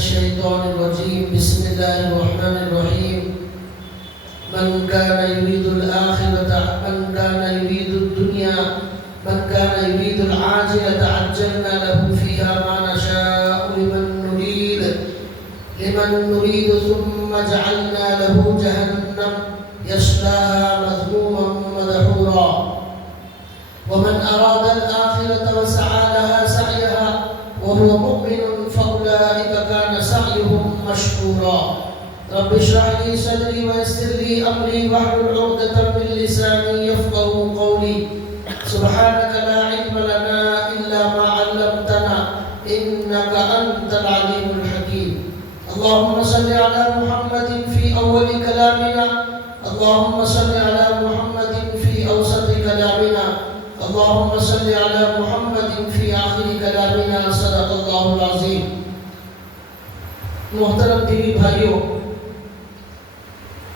الشيطان الرجيم بسم الله الرحمن الرحيم من كان يريد الآخرة من كان يريد الدنيا من كان يريد العاجلة عجلنا له فيها ما نشاء لمن نريد ثم جعلنا له جهنم يصلاها مذموما مدحورا ومن أراد الآخرة وسعى لها سعيها وهو مؤمن فأولئك كان سعيهم مشكورا رب اشرح لي صدري ويسر لي أمري واحلل عقدة من لساني يفقهوا قولي سبحانك لا علم لنا إلا ما علمتنا إنك أنت العليم الحكيم اللهم صل على محمد في أول كلامنا اللهم صل على محمد في أوسط كلامنا اللهم صل على محمد في آخر كلامنا صدق الله العظيم محترم دینی بھائیوں،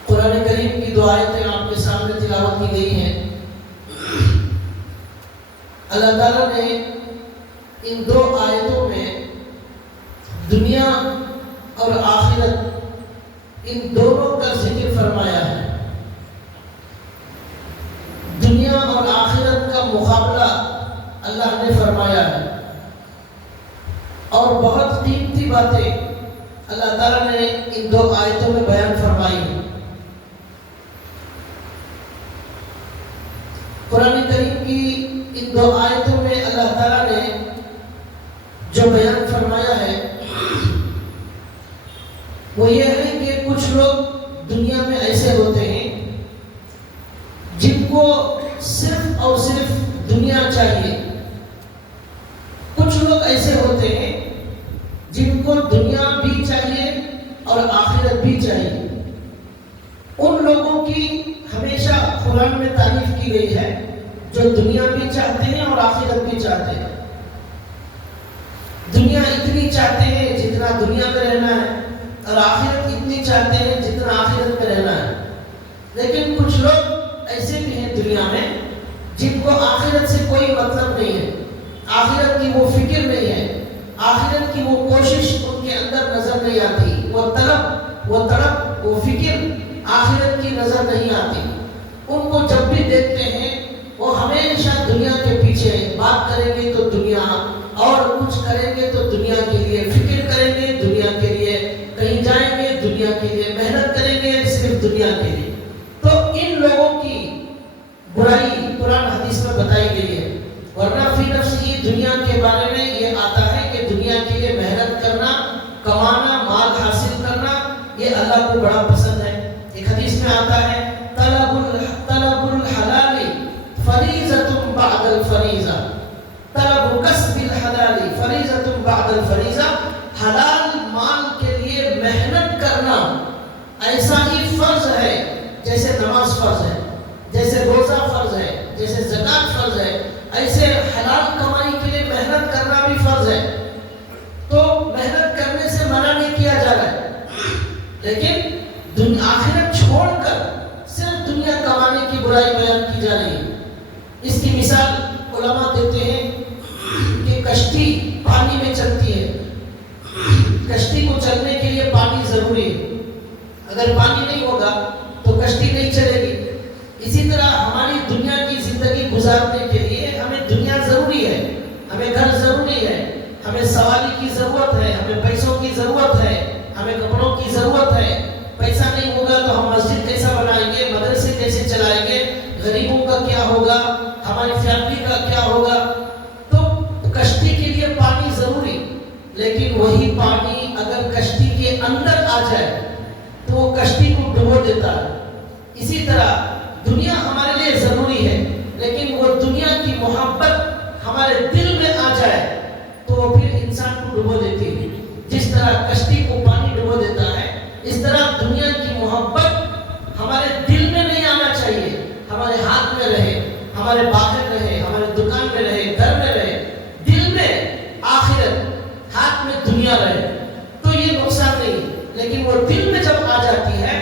قرآن کریم کی دو آیتیں آپ کے سامنے تلاوت کی گئی ہیں۔ اللہ تعالیٰ نے ان دو آیتوں میں دنیا اور آخرت ان دونوں کا ذکر فرمایا ہے۔ دنیا اور آخرت کا مقابلہ اللہ نے فرمایا ہے، اور بہت قیمتی باتیں اللہ تعالیٰ نے ان دو آیتوں میں بیان فرمائی ہیں۔ قرآن کریم کی ان دو آیتوں میں اللہ تعالیٰ نے جو بیان فرمایا ہے وہ یہ ہے کہ کچھ لوگ دنیا میں ایسے ہوتے ہیں جن کو صرف اور صرف دنیا چاہیے، کچھ لوگ ایسے ہوتے ہیں جن کو دنیا بھی چاہیے اور آخرت بھی چاہیے۔ ان لوگوں کی ہمیشہ قرآن میں تعریف کی گئی ہے جو دنیا بھی چاہتے ہیں اور آخرت بھی چاہتے ہیں۔ دنیا اتنی چاہتے ہیں جتنا دنیا میں رہنا ہے، اور آخرت اتنی چاہتے ہیں جتنا آخرت میں رہنا ہے۔ لیکن کچھ لوگ ایسے بھی ہیں دنیا میں جن کو آخرت سے کوئی مطلب نہیں ہے، آخرت کی وہ فکر نہیں ہے، آخرت کی وہ کوشش ان کے اندر نظر نہیں آتی، وہ طلب وہ فکر آخرت کی نظر نہیں آتی۔ ان کو جب بھی دیکھتے ہیں وہ ہمیشہ دنیا کے پیچھے، بات کریں گے تو دنیا، اور کچھ کریں گے تو دنیا کے لیے فکر کریں گے، دنیا کے لیے کہیں جائیں گے، دنیا کے لیے محنت کریں گے، صرف دنیا کے لیے۔ تو ان لوگوں کی برائی قرآن حدیث میں بتائی گئی ہے۔ ورنہ فی نفسی دنیا کے بارے میں یہ آتا ہے کہ دنیا کے لیے محنت کرنا، کمانا، مال حاصل کرنا، یہ اللہ کو بڑا پسند ہے۔ ایک حدیث میں آتا ہے طلب الحلال فریضۃ بعد الفریضہ، طلب کسب الحلال فریضۃ بعد الفریضہ، حلال مال کے لیے محنت کرنا ایسا ہی فرض ہے جیسے نماز فرض ہے، جیسے روزہ فرض ہے، جیسے زکوٰۃ فرض ہے، ایسے حلال کمائی کے لیے محنت کرنا بھی فرض ہے۔ تو محنت کرنے سے منع نہیں کیا جا رہا ہے، لیکن آخرت چھوڑ کر صرف دنیا کمانے کی برائی بیان کی جا رہی ہے۔ اس کی مثال علماء دیتے ہیں کہ کشتی پانی میں چلتی ہے، کشتی کو چلنے کے لیے پانی ضروری ہے، اگر پانی نہیں ہوگا تو کشتی نہیں چلے گی۔ اسی طرح ہماری دنیا کی زندگی گزارنے کے لیے ہمیں دنیا ضروری ہے، ہمیں گھر ضروری ہے، ہمیں سواری کی ضرورت ہے، ہمیں پیسوں کی ضرورت ہے، ہمیں کپڑوں کی ضرورت ہے۔ پیسہ نہیں ہوگا تو ہم مسجد کیسا بنائیں گے، مدرسے کیسے چلائیں گے، غریبوں کا کیا ہوگا، ہماری فیملی کا کیا ہوگا۔ تو کشتی کے لیے پانی ضروری، لیکن وہی پانی اگر کشتی کے اندر آ جائے تو وہ کشتی کو ڈبو دیتا ہے۔ اسی طرح دنیا ہمارے لیے ضروری ہے، لیکن وہ دنیا کی محبت ہمارے دل میں آ جائے تو وہ پھر انسان کو ڈبو دیتی ہے۔ جس طرح کشتی کو پانی ڈبو دیتا ہے، اس طرح دنیا کی محبت ہمارے دل میں نہیں آنا چاہیے، ہمارے ہاتھ میں رہے، ہمارے باہر رہے، ہمارے دکان میں رہے، گھر میں رہے، دل میں آخرت، ہاتھ میں دنیا رہے تو یہ نقصان نہیں۔ لیکن وہ دل میں جب آ جاتی ہے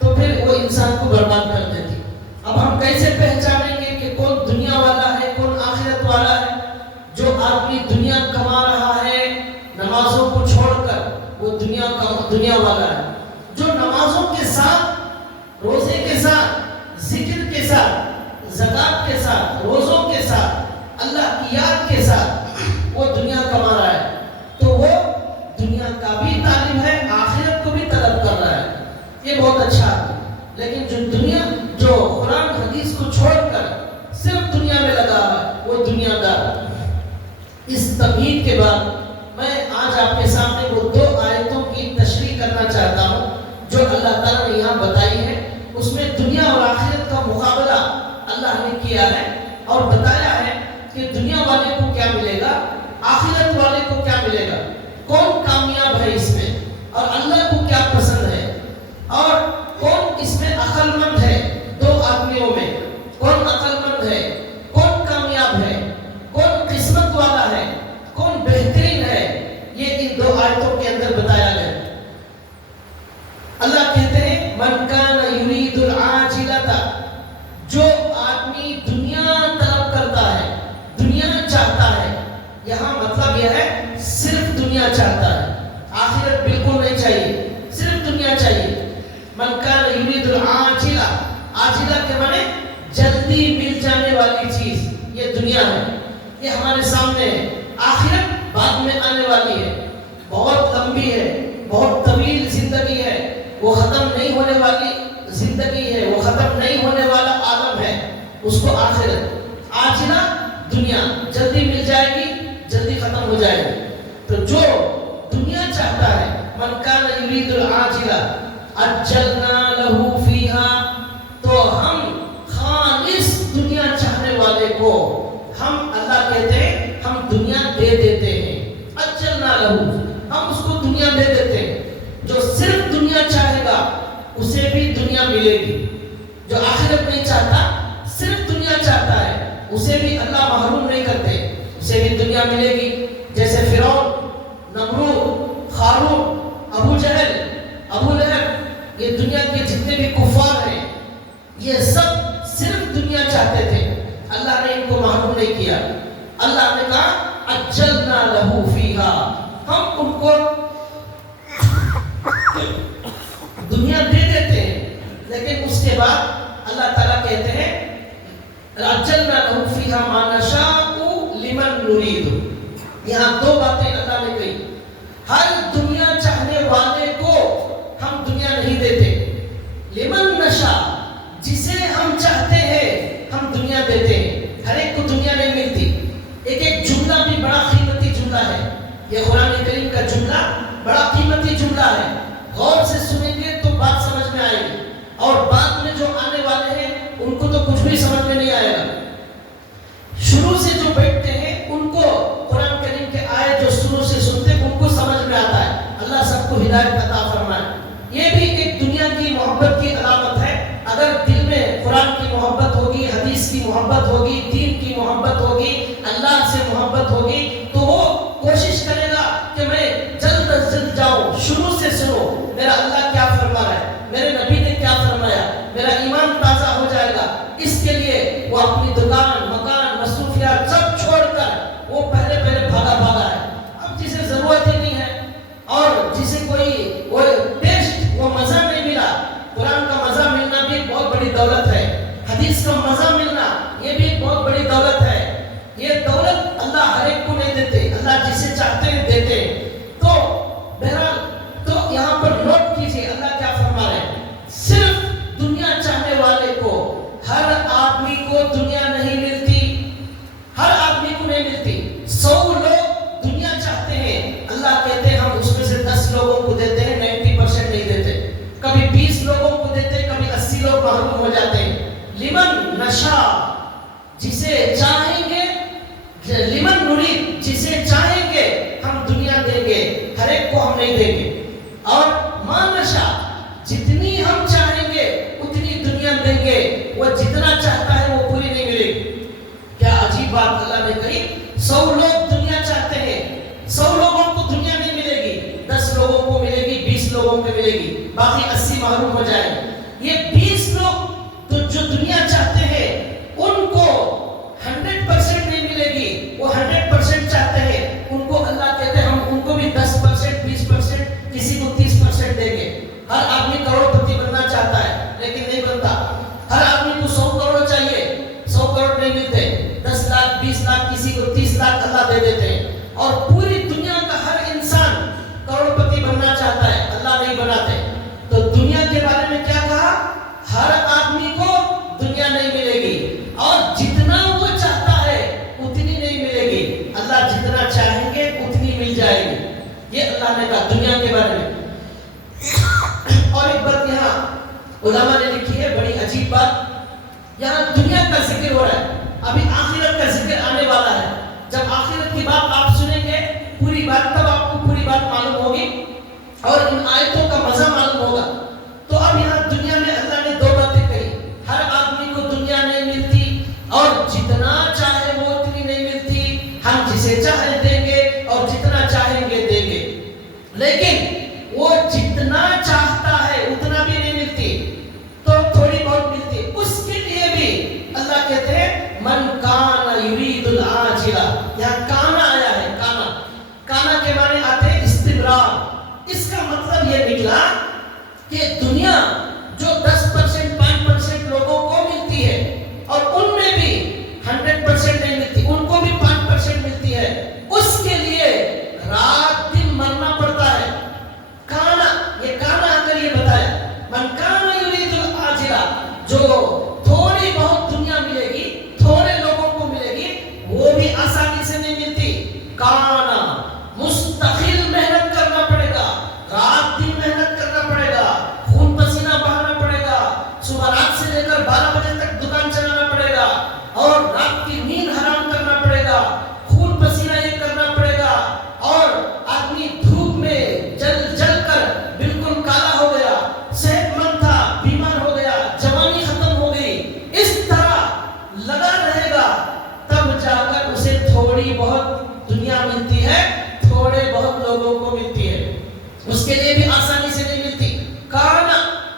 تو پھر وہ انسان کو برباد کر دیتی۔ اب ہم کیسے پہچانیں گے کہ کون دنیا والا ہے، کون آخرت والا ہے؟ جو آدمی دنیا کما رہا ہے نمازوں کو چھوڑ کر، وہ دنیا نمازوں کے ساتھ، روزے کے ساتھ، ذکر کے ساتھ، زکات کے ساتھ، روزوں کے ساتھ، اللہ کی یاد کے ساتھ وہ دنیا کما رہا ہے، تو وہ دنیا کا بھی طالب ہے، آخرت کو بھی طلب کر رہا ہے، یہ بہت اچھا ہے۔ لیکن جو قرآن حدیث کو چھوڑ کر صرف دنیا میں لگا ہے وہ دنیا دار۔ اس تمہید کے بعد میں آج آپ کے سامنے وہ 2 آیتوں کی تشریح کرنا چاہتا ہوں جو اللہ تعالیٰ نے یہاں بتائی ہے۔ اس میں دنیا اور آخرت کا مقابلہ اللہ نے کیا ہے اور بتایا ہے کہ دنیا والے کو کیا ملے گا، آخرت والے کو کیا ملے گا، کون کامیاب ہے اس میں، اور اللہ کو کیا پسند ہے، اور کون اس میں عقل مند ہے۔ 2 آدمیوں میں کون عقل مند ہے، کون کامیاب ہے، کون قسمت والا ہے، کون بہترین ہے، یہ ان 2 آیتوں کے اندر بتایا گیا۔ اللہ کہتے ہیں من کان یرید العاجلۃ، جو آدمی دنیا طلب کرتا ہے، دنیا چاہتا ہے، یہاں مطلب یہ ہے صرف دنیا چاہتا ہے، آخرت بالکل نہیں چاہیے، صرف دنیا چاہیے۔ من کان یرید العاجلۃ، عاجلہ کے معنی جلدی مل جانے والی چیز، یہ دنیا ہے، یہ ہمارے سامنے ہے۔ آخرت بعد میں آنے والی ہے، بہت لمبی ہے، بہت طویل زندگی ہے، وہ ختم نہیں ہونے والی زندگی ہے، وہ ختم نہیں ہونے والا عالم ہے، اس کو آخرت۔ عاجلہ دنیا جلدی مل جائے گی، جلدی ختم ہو جائے گی۔ تو جو دنیا چاہتا ہے، من کان یرید العاجلہ عجلنا لہ فیہا، تو ہم خالص دنیا چاہنے والے کو ہم اللہ کہتے ہیں ہم دنیا دے دیتے ہیں، عجلنا لہ، ہم اس کو دنیا دے دیتے ہیں۔ جو صرف دنیا چاہے گا اسے بھی دنیا ملے گی، جو آخرت نہیں چاہتا صرف دنیا چاہتا ہے اسے بھی اللہ محروم نہیں کرتے، اسے بھی دنیا ملے گی۔ جیسے فرعون، نمرود، قارون، ابو جہل، ابو لہب، یہ دنیا کے جتنے بھی کفار ہیں یہ سب صرف دنیا چاہتے تھے، اللہ نے ان کو محروم نہیں کیا۔ اللہ نے کہا عجلنا لہ فیہا، ہم ان کو دنیا دے دیتے ہیں، لیکن اس کے بعد اللہ تعالیٰ کہتے ہیں عجلنا لہ فیہا ما نشاء لمن نرید۔ یہاں 2 باتیں اللہ نے کہی، ہر دنیا چاہنے والے کو ہم دنیا نہیں دیتے، لمن نشاء، جسے ہم چاہتے ہیں ہم دنیا دیتے ہیں، ہر ایک کو دنیا نہیں ملتی۔ ایک جملہ بھی بڑا قیمتی جملہ ہے، یہ قرآن کریم کا جملہ بڑا قیمتی جملہ ہے، غور سے سنیں گے تو بات سمجھ میں آئے گی، اور بعد میں جو آنے والے ہیں ان کو تو کچھ بھی سمجھ میں نہیں آئے گا۔ شروع سے جو بیٹھتے ہیں ان کو قرآن کریم کے آیت جو شروع سے سنتے ہیں ان کو سمجھ میں آتا ہے، اللہ سب کو ہدایت عطا فرمائے۔ یہ بھی ایک دنیا کی محبت کی علامت ہے، اگر دل میں قرآن کی محبت ہوگی، حدیث کی محبت ہوگی، دین کی محبت ہوگی، اللہ سے محبت ہوگی، تو وہ کوشش کرے گا کہ میں جلد از جلد جاؤں، شروع سے سنو میرا اللہ کیا فرما رہا ہے، میرے نبی نے کیا فرمایا، میرا ایمان تازہ ہو جائے گا۔ اس کے لیے وہ اپنی دکان، مکان، مصروفیات سب چھوڑ کر وہ پہلے بھاگا ہے۔ اب جسے ضرورت ہی نہیں ہے اور جسے کوئی وہ ٹیسٹ، وہ مزہ نہیں ملا، قرآن کا مزہ ملنا بھی ایک بہت بڑی دولت ہے، حدیث کا مزہ ملنا یہ بھی ایک بہت بڑی دولت ہے۔ یہ دولت اللہ ہر ایک کو نہیں دیتے، اللہ جسے چاہتے ہیں دیتے ہیں۔ تو بہرحال تو یہاں پر نوٹ کیجئے اللہ کیا فرما رہے ہیں، صرف دنیا چاہنے والے کو، ہر آدمی کو دنیا نہیں ملتی، ہر آدمی کو نہیں ملتی۔ 100 لوگ دنیا چاہتے ہیں، اللہ کہتے ہیں ہم اس میں سے 10 لوگوں کو دیتے ہیں، 90% نہیں دیتے، کبھی 20 لوگوں کو دیتے ہیں، کبھی 80 لوگ محروم ہو جاتے ہیں۔ لمن نشاء، جسے چاہیں گے، لمن نرید، جسے چاہیں گے ہم دنیا دیں گے، ہر ایک کو ہم نہیں دیں گے، اور ما نشاء، جتنی ہم چاہیں گے اتنی دنیا دیں گے، وہ جتنا چاہتا ہے وہ پوری نہیں ملے گی۔ کیا عجیب بات اللہ نے کہی، 100 لوگ دنیا چاہتے ہیں، 100 لوگوں کو دنیا نہیں ملے گی، 10 لوگوں کو ملے گی، 20 لوگوں کو ملے گی، باقی 80 محروم ہو جائیں گے۔ یہ 20 لوگ تو جو دنیا چاہتے ہیں ان کو 100% نہیں ملے گی، وہ 100% چاہتے ہیں، ان کو اللہ کہتے ہیں ہم ان کو بھی 10%، 20%، کسی کو 30% دیں گے۔ ہر آدمی کروڑ پتی بن دنیا کے بارے میں کیا کہا؟ ہر آدمی کو دنیا نہیں ملے گی اور جتنا وہ چاہتا ہے اتنی نہیں ملے گی. اللہ جتنا چاہیں گے اتنی مل جائے گی. یہ اللہ نے کہا دنیا کے بارے میں. اور ایک بات یہاں علماء نے لکھی ہے بڑی عجیب بات. یہاں دنیا کا ذکر ہو رہا ہے, ابھی آخرت کا ذکر آنے والا ہے. جب آخرت کی بات آپ سنیں گے پوری بات, تب آپ کو پوری بات معلوم ہوگی اور ان آیتوں کا مزہ معلوم ہوگا. تو اب یہاں دنیا میں اللہ نے دو باتیں کہی. ہر آدمی کو دنیا نہیں ملتی اور جتنا چاہے وہ اتنی نہیں ملتی. ہم جسے چاہے دیں گے اور جتنا چاہیں گے دیں گے, لیکن وہ جتنا چاہتا ہے اتنا بھی نہیں ملتی, تو تھوڑی بہت ملتی. اس کے لیے بھی اللہ کہتے ہیں من کان یرید العاجلہ. یہاں کانا آیا ہے. کانا, کانا کے معنی آتے ہیں استمرار. اس کا مطلب یہ نکلا کہ دنیا جو 10% 5% لوگوں کو ملتی ہے اور ان میں بھی 100% نہیں ملتی, ان کو بھی 5% ملتی ہے, اس کے لیے رات دن مرنا پڑتا ہے. کانا, یہ کانا اگر یہ بتایا من کانا یرید العاجلہ, جو تھوڑی بہت دنیا ملے گی, تھوڑے لوگوں کو ملے گی, وہ بھی آسانی سے نہیں ملتی. کانا مستقل محنت کرنا پڑے گا, رات دن محنت کرنا پڑے گا, خون پسینہ بہانا پڑے گا, صبح رات سے لے کر 12 بجے تک دکان چلانا پڑے گا اور رات کی نیند حرام کرنا پڑے گا, خون پسینہ یہ کرنا پڑے گا, اور آدمی دھوپ میں جل جل کر بالکل کالا ہو گیا, صحت مند تھا بیمار ہو گیا, جوانی ختم ہو گئی, اس طرح لگا رہے گا, تب جا کر اسے تھوڑی بہت دنیا ملتی ہے, تھوڑے بہت لوگوں کو ملتی ہے. اس کے لیے بھی آسانی سے نہیں ملتی. کانا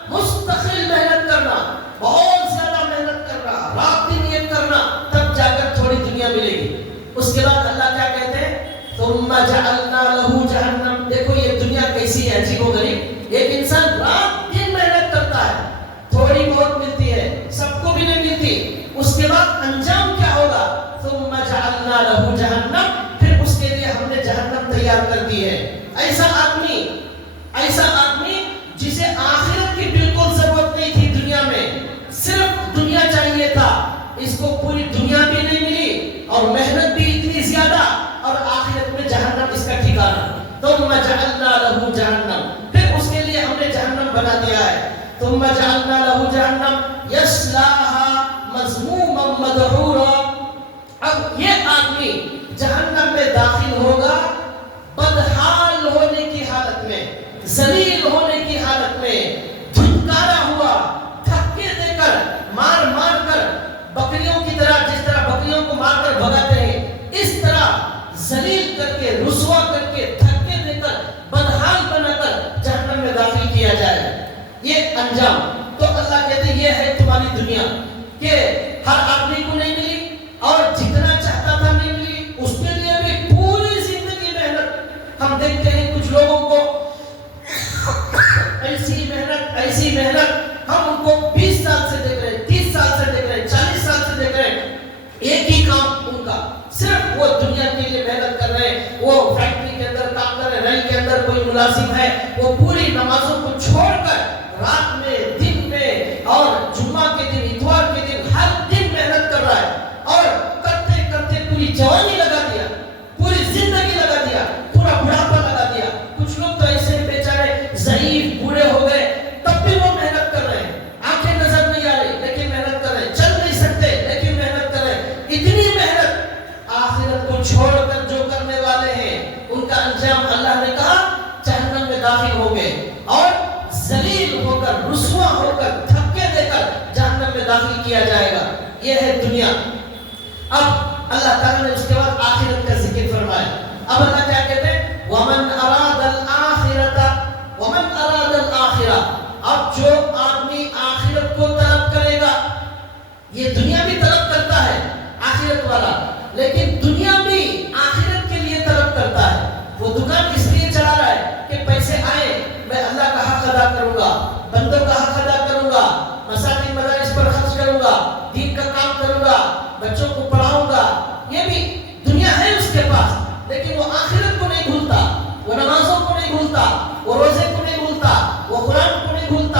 مستقل محنت کرنا, بہت زیادہ محنت کرنا, رات دن یہ کرنا, تب جا کر تھوڑی دنیا ملے گی. اس کے بعد اللہ کیا کہتے ہیں ثم جعلنا له جہنم. دیکھو یہ دنیا کیسی ہے, عجیب و غریب. ایک انسان رات دن محنت کرتا ہے, تھوڑی بہت ملتی ہے, سب کو بھی نہیں ملتی. اس کے بعد انجام کیا ہوگا؟ ثم جعلنا له جہنم, پھر اس کے لیے ہم نے جہنم تیار کر دی ہے. ایسا آدمی جسے آخرت کی بالکل ضرورت نہیں تھی, دنیا میں صرف دنیا چاہیے تھا, اس کو پوری دنیا بھی نہیں ملی اور محنت بھی اتنی زیادہ, اور آخرت میں جہنم اس کا ٹھکانہ. ثم جعلنا له جہنم, پھر اس کے لیے ہم نے جہنم بنا دیا ہے. ثم جعلنا له جہنم یصلاها مذموما مدحورا. اب یہ آدمی جہنم میں داخل ہوگا بدحال ہونے کی حالت میں, ذلیل ہونے کی حالت میں, دھتکارا ہوا, دھکے دے کر, مار مار کر, بکریوں کی طرح, جس طرح بکریوں کو مار کر بھگاتے ہیں, اس طرح ذلیل کر کے, رسوا کر کے, دھکے دے کر, بدحال بنا کر جہنم میں داخل کیا جائے. یہ انجام. تو اللہ کہتے ہیں یہ ہے تمہاری دنیا, کہ ہر آدمی کو نہیں ملی اور جتنا چاہتا تھا نہیں ملی. اس کے لیے بھی پوری زندگی محنت. ہم دیکھتے ہیں کچھ لوگوں کو ایسی محنت, ہم ان کو 20 سال سے دیکھ رہے ہیں, 30 سال سے دیکھ رہے ہیں, 40 سال سے دیکھ رہے ہیں, ایک ہی کام ان کا, صرف وہ دنیا کے لیے محنت کر رہے ہیں. وہ فیکٹری کے اندر کام کر رہے ہیں, ریل کے اندر کوئی ملازم ہے, وہ پوری نمازوں کو چھوڑ کر رات میں, دن میں, اور جمعہ کے دن, اتوار کے دن, ہر دن محنت کر رہا ہے, اور کرتے کرتے پوری جوانی لگا دیا, پوری زندگی لگا دیا, پورا بڑھاپا لگا دیا. کچھ لوگ تو ایسے بیچارے ضعیف بوڑھے ہو گئے, تب بھی وہ محنت کر رہے ہیں, آنکھیں نظر نہیں آ رہی لیکن محنت کر رہے ہیں, چل نہیں سکتے لیکن محنت کر رہے ہیں. اتنی محنت, آخرت کو چھوڑ کر جو کرنے والے ہیں ان کا انجام اللہ نے کہا جہنم میں داخل ہوں گے, اور ذلیل ہو کر, رسوا ہو کر, دھکے دے کر جہنم میں داخل کیا جائے گا. یہ ہے دنیا. اب اللہ تعالیٰ نے اس کے بعد آخرت کا ذکر فرمایا. اب اللہ کیا کہتے ہیں وَمَنْ أَرَادَ الْآخِرَةَ وَمَنْ أَرَادَ الْآخِرَةَ. اب جو آدمی آخرت کو طلب کرے گا, یہ دنیا بھی طلب کرتا ہے آخرت والا, لیکن دنیا بھی آخرت کے لیے طلب کرتا ہے. وہ دکان اس لیے چلا رہا ہے کہ پیسے آئے, میں اللہ کا حق ادا کروں گا, بندوں کا حق ادا کروں گا, مساجد مدارس پر خرچ کروں گا, دین کا کام کروں گا, بچوں کو پڑھاؤں گا. یہ بھی دنیا ہے اس کے پاس, لیکن وہ آخرت کو نہیں بھولتا, وہ نمازوں کو نہیں بھولتا, وہ روزے کو نہیں بھولتا, وہ قرآن کو نہیں بھولتا.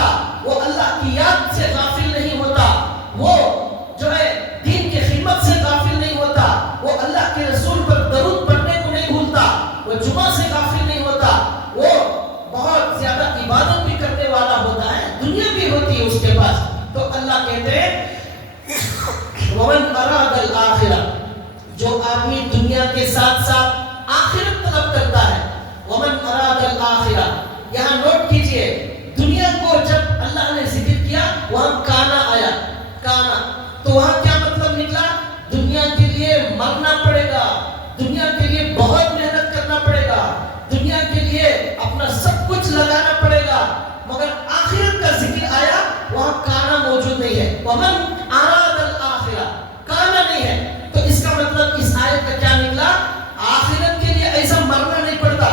ومن اراد الآخرہ، جو آدمی دنیا کے ساتھ ساتھ آخرت طلب کرتا ہے، ومن اراد الآخرہ، یہاں نوٹ کیجئے دنیا کو جب اللہ نے ذکر کیا وہاں کانا آیا، کانا، تو وہاں کیا مطلب نکلا؟ دنیا کے لیے مرنا پڑے گا، دنیا کے لیے بہت محنت کرنا پڑے گا، دنیا کے لیے اپنا سب کچھ لگانا پڑے گا، مگر آخرت کا ذکر آیا وہاں کانا موجود نہیں ہے، ومن اراد الآخرہ، کانا نہیں ہے۔ تو اس کا مطلب اس آیت کا کیا نکلا؟ آخرت کے لیے ایسا مرنا نہیں پڑتا،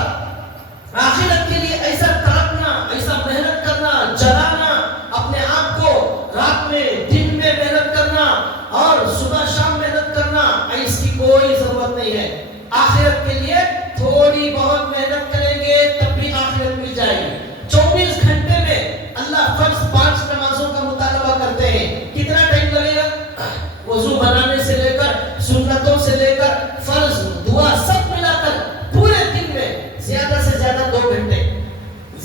آخرت کے لیے ایسا تڑپنا، ایسا محنت کرنا، جلانا اپنے آپ کو، رات میں دن میں محنت کرنا اور صبح شام محنت کرنا، اس کی کوئی ضرورت نہیں ہے۔ آخرت کے لیے تھوڑی بہت محنت کریں گے تب بھی آخرت مل جائے گی۔ 24 گھنٹے میں اللہ فرض 5 نمازوں کا مطالبہ کرتے ہیں، کتنا ٹائم لگے گا؟ وضو بنانے سے لے کر سنتوں سے لے کر فرض دعا سب ملا کر پورے دن میں زیادہ سے زیادہ 2 گھنٹے،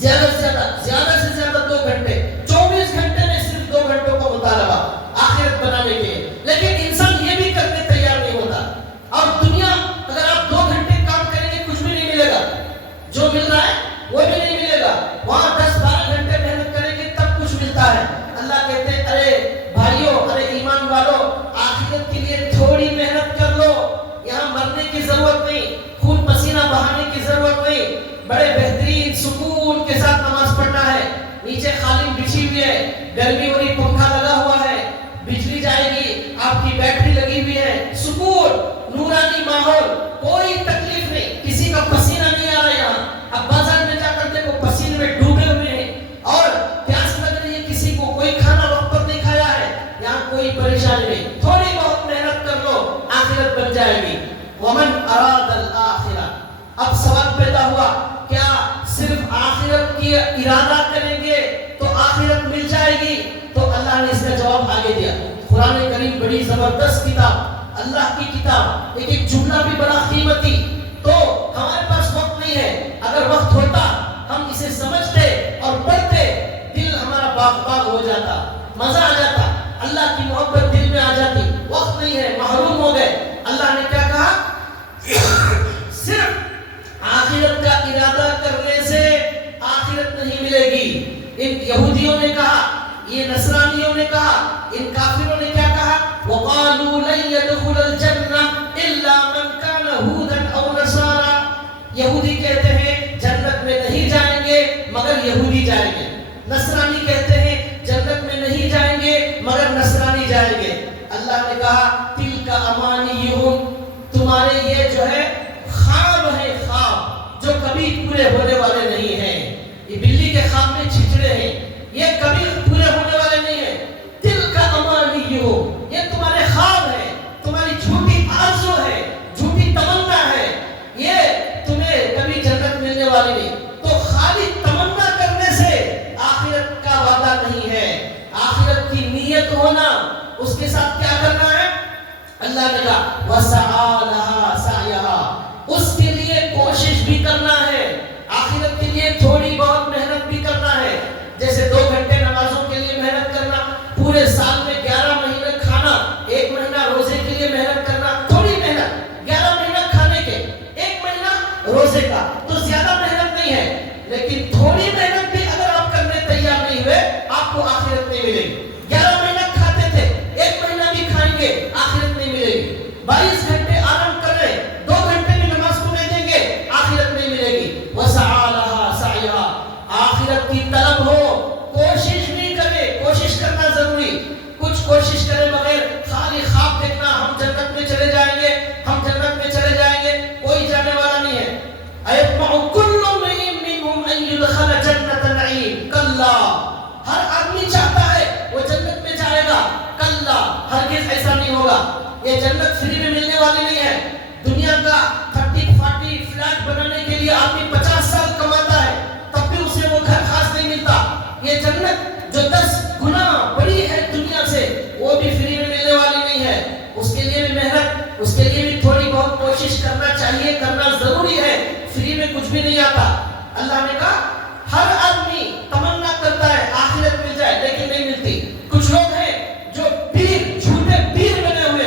زیادہ سے زیادہ 2 گھنٹے، 24 گھنٹے میں صرف 2 گھنٹوں کا مطالبہ آخرت بنانے کے لیے، لیکن انسان یہ بھی کرنے تیار نہیں ہوتا۔ اور دنیا اگر آپ 2 گھنٹے کام کریں گے کچھ بھی نہیں ملے گا، جو مل رہا ہے وہ بھی نہیں ملے گا، وہاں 10-12 گھنٹے محنت کریں گے تب کچھ ملتا ہے۔ اللہ کہتے ہیں ارے بھائیوں، ارے ایمان والو، آخرت کے لیے تھوڑی محنت کر لو، یہاں مرنے کی ضرورت نہیں، خون پسینہ بہانے کی ضرورت نہیں، بڑے بہترین سکون کے ساتھ نماز پڑھنا ہے، نیچے قالین بچھی ہوئی ہے، گرمی ہو رہی، پنکھا لگا ہوا ہے، بجلی جائے گی، آپ کی بیٹری لگی ہوئی ہے، سکون، نورانی ماحول، کوئی تکلیف نہیں، کسی کا پسینہ نہیں آ رہا یہاں۔ اب بازار میں جا کر دیکھو پسینے میں ڈوبے ہوئے ہیں اور پیاس لگ رہی ہے، کسی کو کوئی کھانا وقت پر نہیں کھایا ہے، یہاں کوئی پریشانی نہیں، تھوڑی بہت محنت کر لو آخرت بن جائے گی۔ ومن اراد الآخرہ، اب سوال پیدا ہوا کیا صرف آخرت کی ارادہ کریں گے تو آخرت مل جائے گی؟ تو اللہ نے اس کا جواب آگے دیا۔ قرآن کریم بڑی زبردست کتاب، اللہ کی کتاب، ایک جملہ بھی بڑا قیمتی، تو ہمارے پاس وقت نہیں ہے، اگر وقت ہوتا ہم اسے سمجھتے اور پڑھتے، دل ہمارا باغ باغ ہو جاتا، مزہ آ جاتا، اللہ کی محبت دل میں آ جاتی، وقت نہیں ہے، محروم ہو گئے۔ اللہ نے کیا کہا؟ صرف آخرت کا ارادہ کرنے سے آخرت نہیں ملے گی۔ ان یہودیوں نے کہا، یہ نصرانیوں نے کہا، ان کافروں نے کیا کہا؟ وَقَالُوا لَن يَدْخُلَ الْجَنَّةَ إِلَّا مَنْ كَانَ هُودًا أَوْ نَصَارَىٰ، یہودی کہتے ہیں جنت میں نہیں جائیں گے مگر یہودی جائیں گے، نصرانی کہتے ہیں جنت میں نہیں جائیں گے مگر نصرانی جائیں گے۔ اللہ نے کہا تِلْكَ أَمَانِيُّهُمْ، تمہارے یہ جو ہے خواب ہے، خواب جو کبھی پورے ہونے والے نہیں ہیں، یہ بلی کے خواب میں چھچڑے ہیں، یہ کبھی پورے ہونے والے نہیں ہیں۔ تِلْكَ أَمَانِيُّهُمْ، یہ تمہارے خواب ہے، تمہاری جھوٹی آرزو ہے، جھوٹی تمنا ہے، یہ تمہیں کبھی جنت ملنے والی نہیں۔ تو خالی تمنا کرنے سے آخرت کا وعدہ نہیں ہے، آخرت کی نیت ہونا، اس کے ساتھ کیا کرنا ہے؟ اللہ نے کہا وَسَعَىٰ لَهَا سَعْيَهَا، اس کے لیے کوشش بھی کرنا ہے، آخرت کے لیے تھوڑی بہت محنت بھی کرنا ہے، جیسے 2 گھنٹے نمازوں کے لیے محنت کرنا، پورے سال میں 11 مہینے کھانا، 1 مہینہ روزے کے لیے محنت کرنا، تھوڑی محنت، 11 مہینہ کھانے کے، 1 مہینہ روزے کا، تو زیادہ محنت نہیں ہے، لیکن تھوڑی محنت بھی اگر آپ کرنے تیار نہیں ہوئے آپ کو آخرت نہیں ملے گی۔ 11 مہینہ کھاتے تھے، 1 مہینہ بھی کھائیں گے، آخرت نہیں ملے گی۔ 22 گھنٹے آرام کر رہے، 2 گھنٹے بھی نماز کو نہیں دیں گے، آخرت نہیں ملے گی۔ وَسَعَىٰ لَهَا سَعْيَهَا، آخرت کی طلب ہو، کوشش بھی کرے، کوشش کرنا ضروری، کچھ کوشش کرے بغیر خالی خواب دیکھنا ہم جنت میں چلے جائیں گے، ہم جنت میں چلے جائیں گے، کوئی جانے والا نہیں ہے۔ أَيَطْمَعُ كُلُّ امْرِئٍ مِّنْهُمْ أَن يُدْخَلَ جَنَّةَ نَعِيمٍ، کَلَّا، ہر آدمی چاہتا ہے وہ جنت میں جائے گا، کَلَّا، ہرگز ایسا نہیں ہوگا، یہ جنت فری میں ملنے والی نہیں ہے۔ دنیا کا 30-40 فلیٹ بنانے کے لیے آدمی 50 سال کماتا ہے، تب بھی اسے وہ گھر خاص نہیں ملتا۔ یہ جنت جو 10 گنا بڑی ہے دنیا سے، وہ بھی فری میں ملنے والی نہیں ہے، اس کے لیے بھی محنت، اس کے لیے بھی تھوڑی بہت کوشش کرنا چاہیے، کرنا ضروری ہے، فری میں کچھ بھی نہیں آتا۔ اللہ نے کہا ہر آدمی تمنا کرتا ہے آخرت مل جائے لیکن نہیں ملتی۔ کچھ لوگ ہیں جو پیر، جھوٹے پیر بنے ہوئے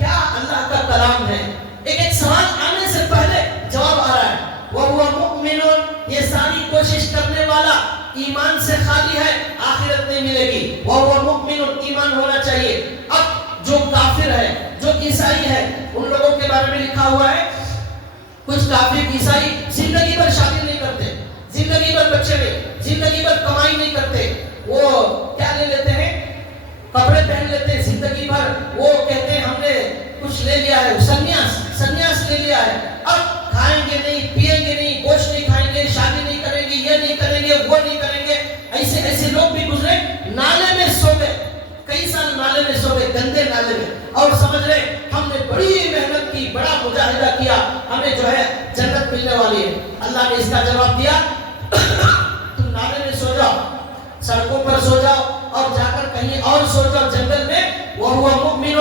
کیا اللہ کا کلام ہے. ایک سوال آنے سے پہلے جواب آ رہا ہے. وَهُوَ مُؤْمِنٌ، یہ ساری کوشش کرنے والا ایمان سے خالی ہے، آخرت نہیں ملے گی. وَهُوَ مُؤْمِنٌ، ایمان ہونا چاہیے. اب جو کافر ہے، جو عیسائی ہے، ان لوگوں کے بارے میں لکھا ہوا ہے کچھ کافر عیسائی زندگی بھر شادی نہیں کرتے، زندگی بھر بچے نہیں، زندگی بھر کمائی نہیں کرتے. وہ کیا لے لیتے ہیں؟ کپڑے پہن لیتے ہیں زندگی بھر. وہ کہتے ہیں ہم نے کچھ لے لیا ہے، سنیاس لے لیا ہے. اب کھائیں گے نہیں، پیئیں گے نہیں، گوشت نہیں کھائیں گے، شادی نہیں کریں گے، یہ نہیں کریں گے، وہ نہیں کریں گے. ایسے لوگ بھی گزرے، نالے میں سو گئے، کئی سال نالے میں سو گئے، گندے نالے میں، اور سمجھ رہے ہم نے بڑی محنت کی، بڑا مجاہدہ کیا، ہمیں جو ہے جنت ملنے والی ہے. اللہ نے اس کا جواب دیا تم نالے میں سو جاؤ، سڑکوں پر سو جاؤ، اور جا کر کہیں اور سو جاؤ جنگل میں. وَهُوَ مُؤْمِنٌ،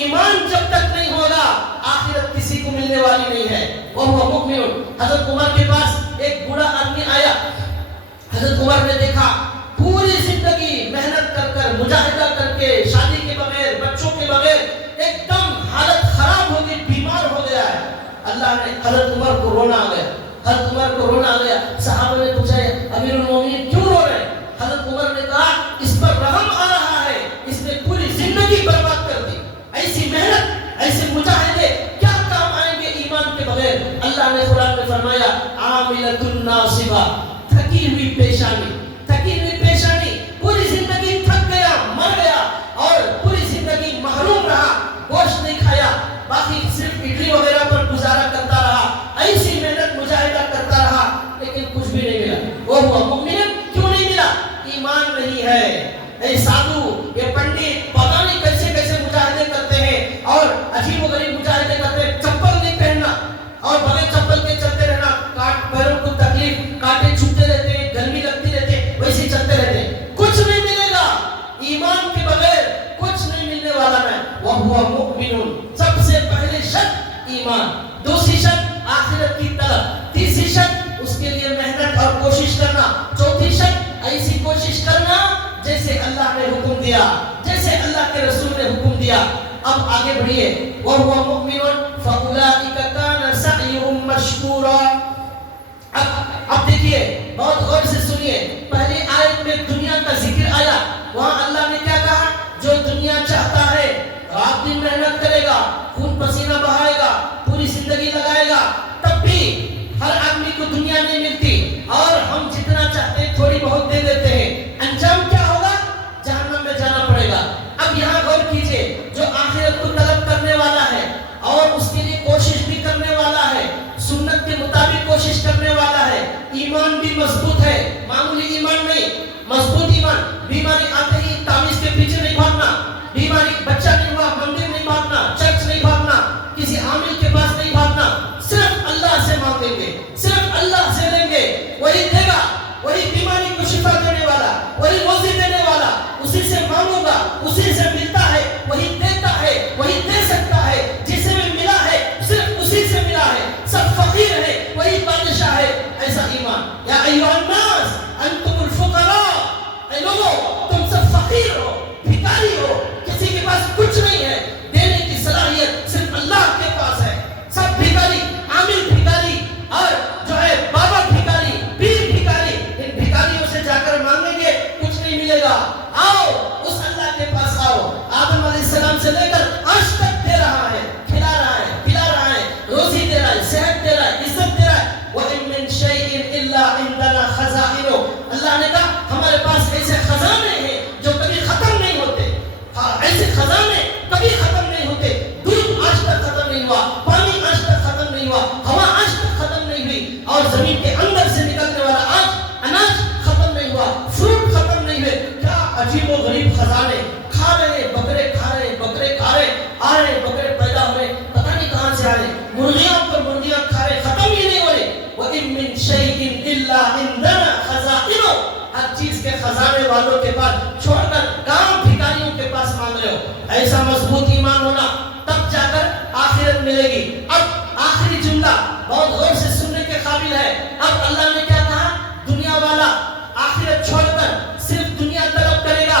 ایمان جب تک نہیں ہوگا آخرت کسی کو ملنے والی نہیں ہے. وَهُوَ مُؤْمِنٌ. حضرت عمر کے پاس ایک بوڑھا آدمی آیا. حضرت عمر نے دیکھا پوری زندگی محنت کر کر، مجاہدہ کر کے، شادی کے بغیر، بچوں کے بغیر، ایک دم حالت خراب ہو گئی، بیمار ہو گیا ہے. اللہ نے حضرت عمر کو رونا آ گیا، حضرت عمر کو رونا آ گیا. صحابہ نے پوچھا امیر المومنین کیوں رو رہے ہیں؟ حضرت عمر نے کہا اس پر رحم آ رہا ہے، اس نے پوری زندگی برباد کر دی. ایسی محنت، ایسے مجاہدے کیا کام آئیں گے ایمان کے بغیر؟ اللہ نے قرآن میں فرمایا عاملۃ ناصبہ، تھکی ہوئی پیشانی، تھکی ہوئی پیشانی، پوری زندگی تھک گیا، مر گیا، اور پوری زندگی محروم رہا، گوشت نہیں کھایا، باقی صرف اڈلی وغیرہ پر گزارا کرتا رہا، ایسی محنت مجاہدہ کرتا رہا، لیکن کچھ بھی نہیں ملا. وہ ہوا مومن. کیوں نہیں ملا؟ ایمان نہیں ہے. اے سادھو، یہ پنڈت پتہ نہیں کیسے کیسے مجاہدے کرتے ہیں، اور عجیب و غریب مجاہدے کرتے ہیں. چپل نہیں پہننا اور بغیر چپل کے چلتے رہنا، پیروں کو تکلیف، کانٹے چھوٹتے رہتے ہیں، گرمی لگتی رہتی ہے، ویسے چلتے رہتے ہیں. کچھ نہیں ملے گا ایمان کے بغیر، کچھ نہیں ملنے والا ہے. وَهُوَ مُؤْمِنٌ، سب سے پہلے شرط ایمان، دوسری شرط آخرت کی طلب، تیسری شرط اس کے لیے محنت اور کوشش کرنا، چوتھی شرط ایسی کوشش کرنا جیسے اللہ نے حکم دیا، جیسے اللہ کے رسول نے حکم دیا. اب آگے بڑھیے. وَهُوَ مُؤْمِنٌ فَأُولَٰئِكَ كَانَ سَعْيُهُمْ مَشْكُورًا. اب دیکھیے، بہت غور سے سنیے. پہلی آیت میں دنیا کا ذکر آیا، وہاں اللہ نے کیا کہا؟ جو دنیا چاہتا ہے رات دن محنت کرے گا، خون پسینہ بہائے گا، پوری زندگی لگائے گا، تب بھی ہر آدمی کو دنیا نہیں ملتی، اور ہم جتنا چاہتے ہیں تھوڑی بہت دے دیتے ہیں. انجام کیا ہوگا؟ جہنم میں جانا پڑے گا. اب یہاں غور کیجئے، جو آخرت کو طلب کرنے والا ہے اور اس کے لیے کوشش بھی کرنے والا ہے، سنت کے مطابق کوشش کرنے والا ہے، ایمان بھی مضبوط ہے، معمولی ایمان نہیں، مضبوط ایمان. بیماری آتے ہی تعویذ کے پیچھے نہیں بھاگنا، بیماری بچہ نہیں ہوا مندر نہیں بھاگنا، چرچ نہیں بھاگنا، کسی عامل کے پاس نہیں بھاگنا. صرف اللہ سے مانگیں گے، صرف اللہ سے لیں گے، وہی دے گا، وہی بیماری کو شفا دینے والا، وہی روزی دینے والا. اسی سے مانگوں گا، اسی سے ملتا ہے، وہی دیتا ہے، وہی دے سکتا ہے. جسے بھی ملا ہے صرف اسی سے ملا ہے. سب فقیر ہے، وہی بادشاہ ہے. ایسا ایمان. یا ایھا الناس انتم الفقراء، اے لوگوں تم سب فقیر ہو، بھکاری ہو، کسی کے پاس کچھ نہیں ہے. دینے کی صلاحیت صرف اللہ کے پاس ہے. سب بھکاری، عامل بھکاری، اور جو ہے بابا بھکاری، پیر بھکاری. ان بھکاریوں سے جا کر مانگیں گے کچھ نہیں ملے گا. آؤ اس اللہ کے پاس آؤ. آدم علیہ السلام سے لے کر آج تک دے رہا ہے، کھلا رہا ہے، پلا رہا ہے، روزی دے رہا ہے، صحت دے رہا ہے، عزت دے رہا ہے. وَإِن مِّن شَيْءٍ إِلَّا عِندَنَا خَزَائِنُهُ. اللہ نے کہا ہمارے پاس ایسے خزانے ہیں جو کبھی ختم نہیں ہوتے. ایسے خزانے کبھی ختم نہیں ہوتے. دودھ آج تک ختم نہیں ہوا، پانی آج تک ختم نہیں ہوا، ہوا آج تک ختم نہیں ہوئی، اور زمین کے اندر سے نکلنے والا آج اناج ختم نہیں ہوا، فروٹ ختم نہیں ہوئے. کیا عجیب و غریب خزانے. کھا رہے بکرے، کھا رہے بکرے، کھا رہے، آ رہے بکرے پیدا ہو رہے، پتہ نہیں کہاں سے آ رہے. مرغیاں پر مرغیاں کھا رہے، ختم ہی نہیں ہو رہے. وَإِن مِّن شَيْءٍ إِلَّا عِندَنَا خَزَائِنُهُ. ہر چیز کے خزانے والوں کے پاس چھوڑ کر کام بھکاریوں کے پاس مانگ رہے ہو. ایسا مضبوط ایمان ہونا، تب جا کر آخرت ملے گی. اب آخری جملہ بہت غور سے سننے کے قابل ہے. اب اللہ نے کیا کہا؟ دنیا والا آخرت چھوڑ کر صرف دنیا طلب کرے گا،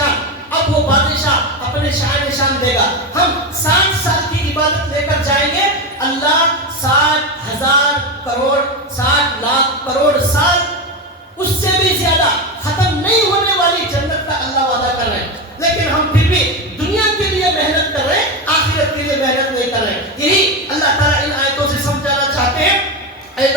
نشان. اب وہ بادشاہ اپنے شان نشان دے گا. ہم 60 سال کی عبادت لے کر جائیں گے. اللہ 60,000 کروڑ 60 لاکھ کروڑ سال اس سے بھی زیادہ ختم نہیں ہونے والی جنت کا اللہ وعدہ کر رہے ہیں. لیکن ہم پھر بھی دنیا کے لیے محنت کر رہے ہیں, آخرت کے لیے محنت نہیں کر رہے ہیں. یہی اللہ تعالیٰ ان آیتوں سے سمجھانا چاہتے ہیں. اے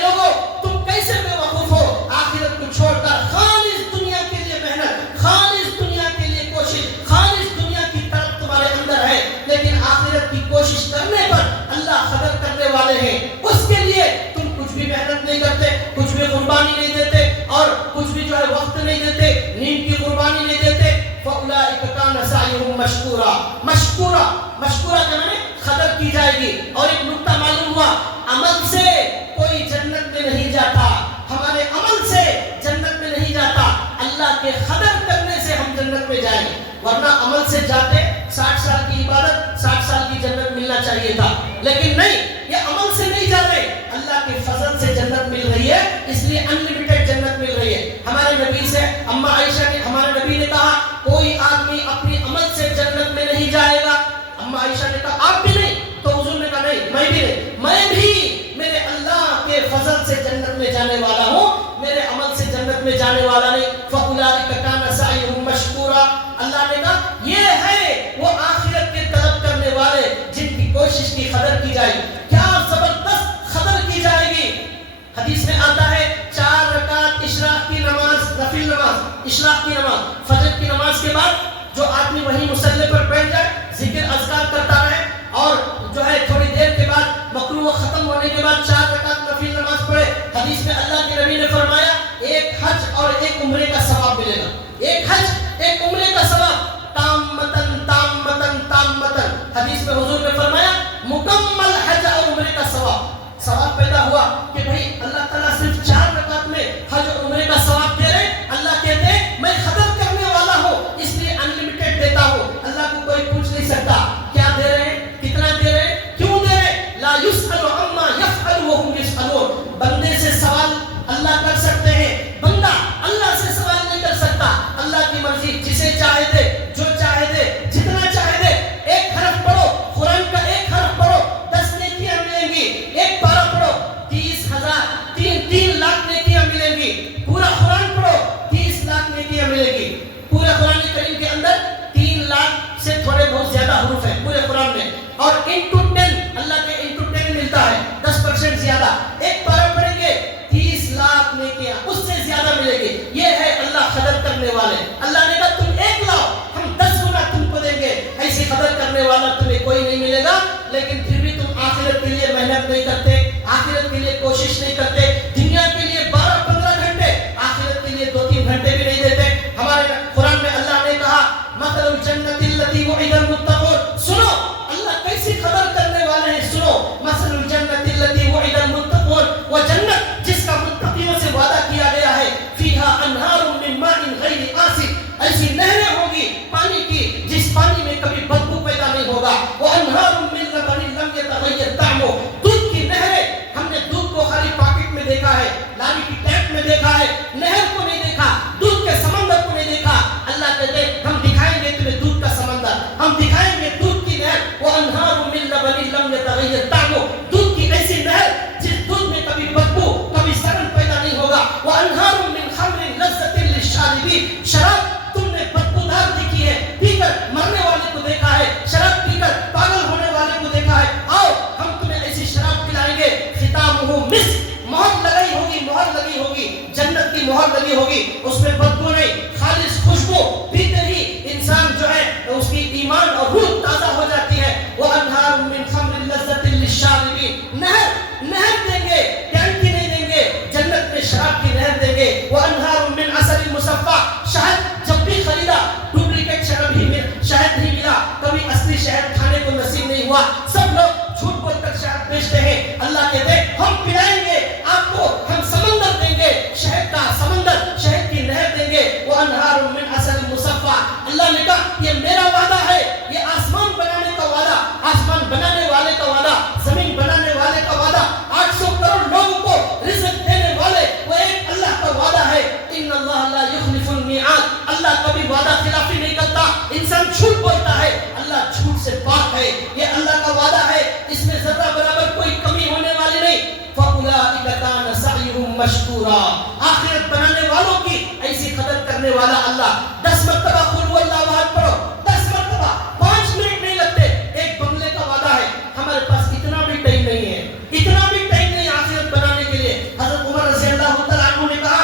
لوگوں تم کیسے بے وقوف ہو, آخرت کو چھوڑ کر خالص دنیا کے لیے محنت, خالص دنیا کے لیے کوشش, خالص دنیا کی طرف تمہارے اندر ہے, لیکن آخرت کی کوشش کرنے پر اللہ قدر کرنے والے ہیں. اس کے لیے تم کچھ بھی محنت نہیں کرتے, کچھ بھی قربانی نہیں دیتے, اور کچھ بھی جو ہے وقت نہیں دیتے, نیند کی قربانی نہیں دیتے. فَأُولَٰئِكَ كَانَ سَعْيُهُمْ مَشْكُورًا. مشکورہ کے معنی قدر کی جائے گی. اور ایک نکتہ معلوم ہوا, عمل سے کوئی جنت میں نہیں جاتا, ہمارے عمل سے جنت میں نہیں جاتا, اللہ کے قدر کرنے سے ہم جنت میں جائیں گے. ورنہ عمل سے جاتے 60 سال کی عبادت 60 سال کی جنت ملنا چاہیے تھا, لیکن نہیں, یہ عمل سے نہیں جا رہے, اللہ کے فضل سے جنت مل رہی ہے, اس لیے انلمیٹڈ جنت مل رہی ہے. ہمارے نبی سے اما عائشہ نے, ہمارے نبی نے کہا کوئی آدمی اپنی عمل سے جنت میں نہیں جائے گا. اما عائشہ نے کہا آپ بھی نہیں, تو حضور نے کہا نہیں میں بھی نہیں, میں بھی میرے اللہ کے فضل سے جنت میں جانے والا ہوں, میرے عمل سے جنت میں جانے والا نہیں. فَأُولَٰئِكَ كَانَ سَعْيُهُمْ مَشْكُورًا. اللہ نے کہا یہ ہے وہ آخرت کے طلب کرنے والے جن کی کوشش کی قدر کی جائے گی. کیا زبردست قدر کی جائے گی. حدیث میں آتا ہے 4 رکعت اشراق کی نماز, نفل نماز, اشراق کی نماز, فجر کی نماز کے بعد جو آدمی وہی مصلی پر بیٹھ جائے, ذکر اذکار کرتا رہے, اور جو ہے تھوڑی دیر کے بعد مکروہ ختم ہونے کے بعد 4 رکعت نفل نماز پڑھے. حدیث میں اللہ کے نبی نے فرمایا ایک حج اور ایک عمرے کا ثواب ملے گا. ایک حج ایک عمرے کا ثواب, تامتن تامتن تامتن. حدیث میں حضور نے فرمایا مکمل حج اور عمرے کا ثواب. سوال پیدا ہوا کہ بھئی اللہ تعالیٰ صرف 4 رکعت میں حج اور عمرے کا ثواب دے رہے. اللہ کہتے ہیں میں قدر کرنے والا ہوں, اس لیے انلمیٹڈ دیتا ہوں. اللہ کو کوئی پوچھ نہیں سکتا کیا دے رہے ہیں, کتنا دے رہے ہیں, کیوں دے رہے ہیں. لا یسأل عما یفعل وهم یسألون. بندے سے سوال اللہ کر سکتے ہیں, بندہ اللہ سے سوال نہیں کر سکتا. اللہ کی مرضی, جسے چاہے دے, جو چاہے دے, جتنا چاہے دے. ایک حرف پڑھو, قرآن کا ایک حرف پڑھو, 10 نیکیاں ملیں گی. ایک پارہ پڑھو 30,000 3 لاکھ نیکیاں ملیں گی. پورا قرآن پڑھو 30 لاکھ نیکیاں ملیں گی. پورے قرآن کریم کے اندر 3 لاکھ سے تھوڑے بہت زیادہ حروف ہیں پورے قرآن میں, اور انٹو 10 اللہ کے انٹو 10 ملتا ہے, 10% زیادہ. ایک پارہ پڑھیں گے 30 لاکھ نیکیاں, اس سے زیادہ ملے گی. یہ ہے اللہ قدر کرنے والے. اللہ نے کہا تم ایک لاؤ, ہم 10 گنا تم کو دیں گے. ایسی قدر کرنے والا تمہیں کوئی نہیں ملے گا. لیکن پھر بھی تم آخرت کے لیے محنت نہیں کرتے, آخرت کے لیے کوشش نہیں کرتے. دنیا کے لیے 12-15 گھنٹے, آخرت کے لیے 2-3 گھنٹے بھی نہیں دیتے. ہمارے قرآن میں اللہ نے کہا مثل الجنت التي وعد المتقون. سنو اللہ کیسی قدر کرنے والے ہیں, سنو. مثل الجنت التي وعد المتقون, وہ جنت جس کا متقیوں سے وعدہ کیا گیا ہے. فيها انہار من ماء غیر آسن. ایسی نہریں ہوگی پانی کی جس پانی میں کبھی بدبو پیدا نہیں ہوگا. وانہار من لبن لم يتغیر طعمه. دودھ کی نہریں, ہم نے دودھ کو خالی پاکٹ میں دیکھا ہے, لاری کی ٹیپ میں دیکھا ہے, نہر کو نہیں دیکھا, دودھ کے سمندر کو نہیں دیکھا. اللہ کہتے ہیں ہم دکھائیں گے تمہیں دودھ کا سمندر, ہم دکھائیں گے دودھ کی نہر. وانہار من لبن لم يتغیر طعمه. دودھ کی ایسی نہر جس دودھ میں کبھی بدبو کبھی سرن پیدا نہیں ہوگا. وانہار من خمر لذۃ للشاربین. شراب تم نے بدبودار دیکھی ہے, پی کر مرنے والے کو دیکھا ہے, شراب پی کر پاگل ہونے والے کو دیکھا ہے. آؤ ہم تمہیں ایسی شراب پلائیں گے. ختامہ مسک. مہر لگائی ہوگی, مہر لگی ہوگی, جنت کی مہر لگی ہوگی, اس میں بدبو نہیں, خالص خوشبو. پیتے ہی انسان جو ہے اس کی ایمان اور روح تازہ ہو جاتی ہے. وانہار من خمر لذۃ للشاربین. نہر دیں گے, ٹینکی نہیں دیں گے, جنت میں شراب کی نہر دیں گے. وانہار من عسل مصفی. شہد جب بھی خریدا ڈپلیکیٹ شہد ہی ملا, کبھی اصلی شہد کھانے کو نصیب نہیں ہوا. سب لوگ جھوٹ بول کر شہد بیچتے ہیں. اللہ کہتے ہیں ہم پلائیں گے آپ کو, ہم سمندر دیں گے, شہد کا سمندر, شہد کی نہر دیں گے. وانہار من عسل مصفی. اللہ نے کہا یہ میرا وعدہ ہے, یہ آسمان بنانے کا وعدہ, آسمان بنانے والے کا وعدہ, زمین بنانے والے کا وعدہ, 800 کروڑ لوگوں کو رزق دینے والے وہ ایک اللہ کا وعدہ ہے. ان اللہ لا یخلف المیعاد. اللہ کبھی وعدہ مشکورا. آخرت بنانے والوں کی ایسی قدر کرنے والا اللہ. 10 مرتبہ قل هو اللہ احد پڑھو, 10 مرتبہ, 5 منٹ نہیں لگتے. ایک بنگلے کا وعدہ ہے, ہمارے پاس اتنا بھی ٹائم نہیں ہے, اتنا بھی ٹائم نہیں آخرت بنانے کے لیے. حضرت عمر رضی اللہ تعالیٰ عنہ نے کہا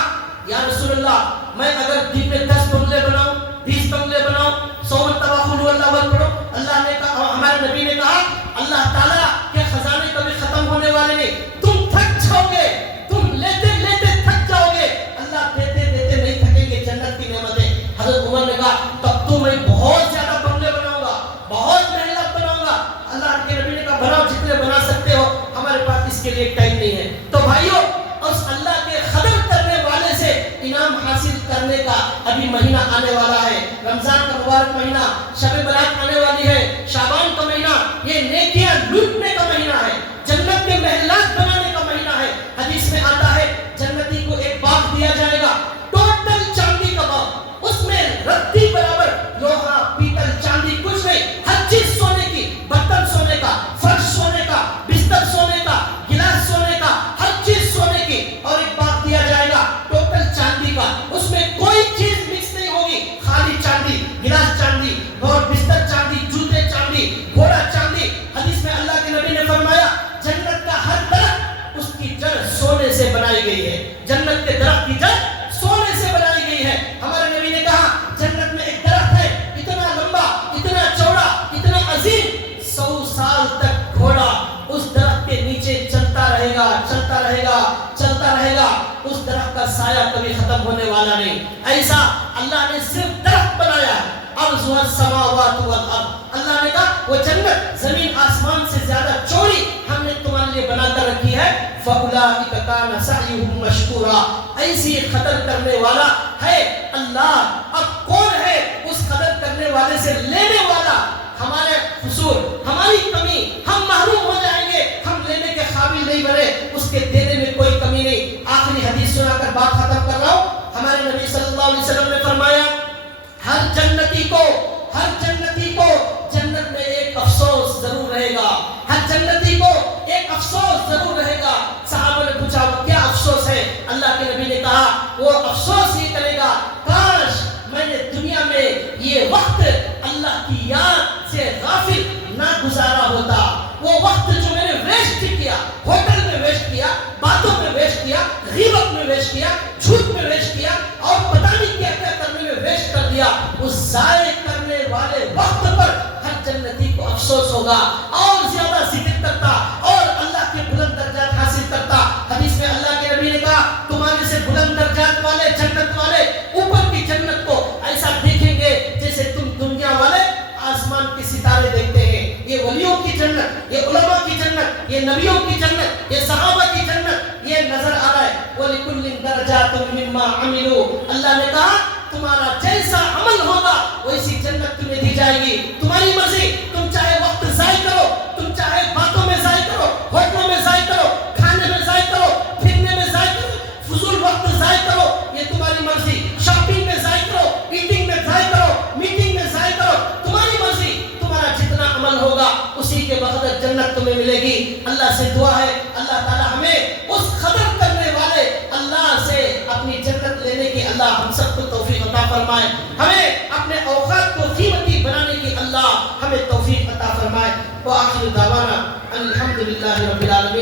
یا رسول اللہ, میں اگر دن میں 10 بنگلے بناؤں, 20 بنگلے بناؤں, 100 مرتبہ قل هو اللہ احد پڑھو. اللہ نے کہا, ہمارے نبی نے کہا, اللہ تعالیٰ کے خزانے کبھی ختم ہونے والے نہیں. تم تھک جاؤ گے, تم لیتے لیتے تھک جاؤ گے, اللہ دیتے دیتے نہیں تھکیں گے جنت کی نعمتیں. حضرت عمر نے کہا تب تو میں بہت زیادہ بنگلے بناؤں گا, بہت محلات بناؤں گا. اللہ کے نبی نے کہا بناؤ جتنے بنا سکتے ہو, ہمارے پاس اس کے لیے ٹائم نہیں ہے. تو بھائیو, اس اللہ کے قدر کرنے والے سے انعام حاصل کرنے کا ابھی مہینہ آنے والا ہے. رمضان کا مبارک مہینہ, شب برات آنے والی ہے, شعبان کا مہینہ, یہ نیکیاں لوٹنے کا مہینہ ہے, جنت کے محلات بنانے کا مہینہ ہے. حدیث میں آتا ہے جنتی کو ایک باغ دیا جائے گا, ٹوٹل چاندی کا باغ, اس میں رتی برابر لوہا پیتل چاندی کچھ نہیں, ہر چیز سونے کی, برتن سونے کا, فرش سونے کا, بستر سونے کا, گلاس سونے کا, ہر چیز سونے کی, اور ایک باغ دیا جائے گا ٹوٹل چاندی کا. اس میں کوئی چیز مکس نہیں ہوگی, خالی چاندی, گلاس چاندی, اور بستر چاندی, جوتے چاندی, گھوڑا چاندی. حدیث میں اللہ کے نبی نے فرمایا جنت کا ہر درخت اس کی جڑ سونے سے بنائی گئی ہے, جنت کے درخت کی جڑ سونے سے بنائی گئی ہے. ہمارے نبی نے کہا جنت میں ایک درخت ہے, اتنا لمبا, اتنا چوڑا, اتنا عظیم, 100 سال تک گھوڑا اس درخت کے نیچے چلتا رہے گا, چلتا رہے گا, چلتا رہے گا. اس درخت کا سایہ کبھی ختم ہونے والا نہیں. ایسا اللہ نے صرف درخت بنایا ہے. ارضها السماوات والارض, اللہ نے کہا وہ جنت زمین آسمان سے زیادہ چوڑی ہم نے تمہارے لیے بنا کر رکھی ہے. فَأُولَٰئِكَ كَانَ سَعْيُهُمْ مَشْكُورًا, ایسی قدر کرنے والا ہے اللہ. اب کون ہے اس قدر کرنے والے سے لینے والا؟ ہمارے قصور, ہماری کمی, ہم محروم ہو جائیں گے, ہم لینے کے قابل نہیں بنے, اس کے دینے میں کوئی کمی نہیں. آخری حدیث سنا کر بات ختم کر رہا ہوں. ہمارے نبی صلی اللہ علیہ وسلم نے فرمایا ہر جنتی کو جنت میں ایک افسوس ضرور رہے گا, ہر جنتی کو ایک افسوس ضرور رہے گا. صحابہ نے پوچھا کیا افسوس ہے؟ اللہ کے نبی نے کہا وہ افسوس یہ کرے گا کاش میں نے دنیا میں یہ وقت اللہ کی یاد سے غافل نہ گزارا ہوتا. وہ وقت جو میں نے ویسٹ کیا, ہوٹل میں ویسٹ کیا, باتوں میں ویسٹ کیا, غیبت میں ویسٹ کیا, جھوٹ میں ویسٹ کیا, اور پتہ نہیں کیا کیا کرنے میں ویسٹ کر دیا, اس ضائع کرنے والے وقت پر ہر جنتی کو افسوس ہوگا, اور زیادہ ذکر کرتا اور اللہ کے بلند درجات حاصل کرتا. حدیث میں اللہ کے نبی نے کہا تمہارے سے بلند درجات والے, جنت والے اوپر کی جنت کو ایسا دیکھیں گے جیسے تم دنیا والے آسمان کے ستارے دیکھتے ہیں. یہ ولیوں کی جنت, یہ علماء کی جنت, یہ نبیوں کی جنت, یہ صحابہ کی جنت, یہ نظر آ رہا ہے. وَلِكُلٍّ دَرَجَاتٌ مِّمَّا عَمِلُوا, اللہ نے کہا تمہارا جیسا عمل ہوگا ویسی جنت تمہیں دی جائے گی. تمہاری مرضی, تم چاہے وقت ضائع کرو, تم چاہے باتوں میں ضائع کرو, ہوٹلوں میں ضائع کرو, کھانے میں ضائع کرو, پھرنے میں ضائع کرو, فضول وقت ضائع کرو, یہ تمہاری مرضی. شاپنگ میں ضائع کرو, ایٹنگ میں ضائع کرو, میٹنگ میں ضائع کرو, تمہاری مرضی. تمہارا جتنا عمل ہوگا اسی کے بقدر جنت تمہیں ملے گی. اللہ سے دعا ہے اللہ تعالی ہمیں اس قدر کرنے والے اللہ سے اپنی جنت لینے کی اللہ ہم سب کو توفیق عطا فرمائے. ہمیں اپنے اوقات کو قیمتی بنانے کی اللہ ہمیں توفیق عطا فرمائے. وآخر دعوانا الحمدللہ رب العالمین.